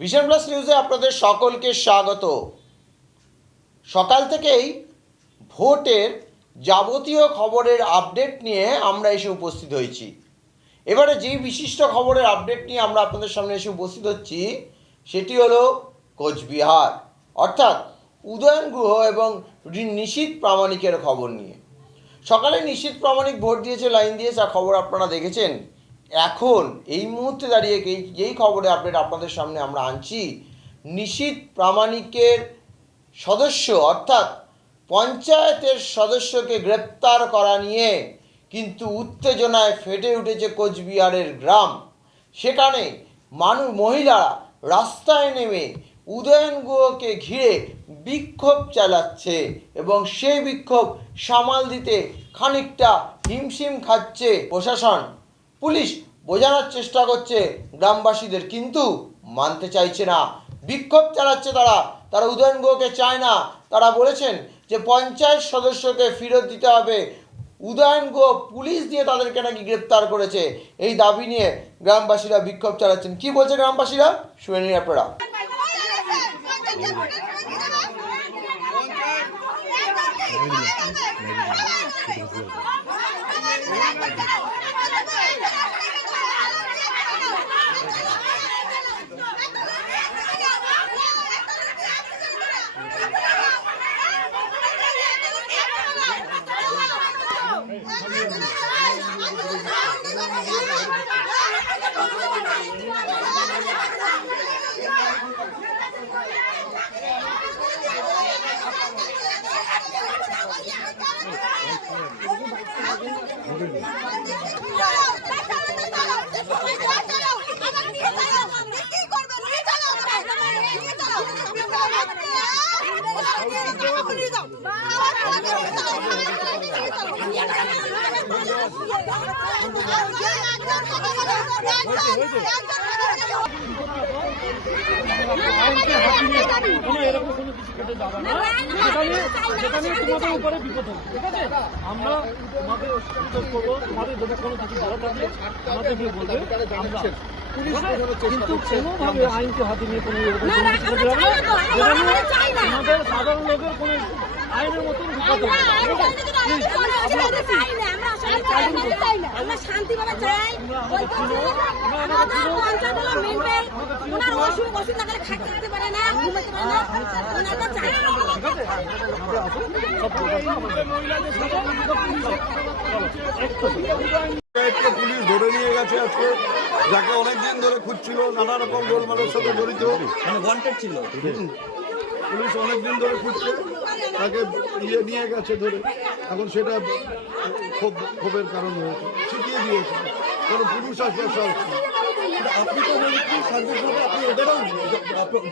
Vision plus নিউজে আপনাদের সকলকে স্বাগত। সকাল থেকেই ভোটের যাবতীয় খবরের আপডেট নিয়ে আমরা এসে উপস্থিত হয়েছি। এবারে যেই বিশিষ্ট খবরের আপডেট নিয়ে আমরা আপনাদের সামনে এসে উপস্থিত হচ্ছি সেটি হলো কোচবিহার, অর্থাৎ উদয়ন গুহ এবং নিশীথ প্রামাণিকের খবর নিয়ে। সকালে নিশীথ প্রামাণিক ভোট দিয়েছে, লাইন দিয়েছে, খবর আপনারা দেখেছেন। এখন এই মুহূর্তে দাঁড়িয়ে যেই খবরের আপডেট আপনাদের সামনে আমরা আনছি, নিশীথ প্রামাণিকের সদস্য অর্থাৎ পঞ্চায়েতের সদস্যকে গ্রেপ্তার করা নিয়ে কিন্তু উত্তেজনায় ফেটে উঠেছে কোচবিহারের গ্রাম। সেখানে মহিলারা রাস্তায় নেমে উদয়ন গুহকে ঘিরে বিক্ষোভ চালাচ্ছে এবং সেই বিক্ষোভ সামাল দিতে খানিকটা হিমশিম খাচ্ছে প্রশাসন। পুলিশ বোঝানোর চেষ্টা করছে গ্রামবাসীদের, কিন্তু মানতে চাইছে না, বিক্ষোভ চালাচ্ছে তারা উদয়ন গুহকে চায় না। তারা বলেছেন যে পঞ্চায়েত সদস্যকে ফেরত দিতে হবে। উদয়ন গুহ পুলিশ দিয়ে তাদেরকে নাকি গ্রেপ্তার করেছে। এই দাবি নিয়ে গ্রামবাসীরা বিক্ষোভ চালাচ্ছেন। কি বলছে গ্রামবাসীরা শুনে নিন আপনারা। তোমাদের উপরে বিপদ হবে, ঠিক আছে? আমরা তোমাদের করবো, তোমাদের যদি কোনো কিছু ভালো থাকলে আমাদেরকে বলবে। আমরা কিন্তু কোনোভাবে আইনকে হাতে নিয়ে কোনো আমাদের সাধারণ লোকের কোনো আইনের মতন বিপদ হবে। পুলিশ ধরে নিয়ে গেছে আজকে, যাকে অনেকদিন ধরে খুঁজছিল, নানা রকম গোলমালের সাথে জড়িত, ছিল। পুলিশ অনেকদিন ধরে খুঁজছে, তাকে নিয়ে গেছে ধরে। এখন সেটা ক্ষোভের কারণ হয়েছে, শিখিয়ে দিয়েছে, কোনো পুরুষ আসবে সব। আপনি তো আপনি ওদেরও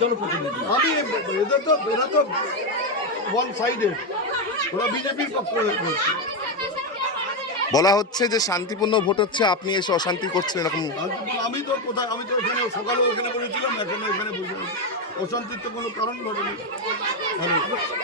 জনপ্রতিনিধি। আমি এরা তো ওয়ান সাইডেড, ওরা বিজেপির পক্ষ হয়েছে। বলা হচ্ছে যে শান্তিপূর্ণ ভোট হচ্ছে, আপনি এসে অশান্তি করছেন এরকম। আমি তো কোথায়, আমি তো এখানে সকালেও এখানে বসেছিলাম, এখন এখানে বসে। অশান্তির তো কোনো কারণ ঘটেনি।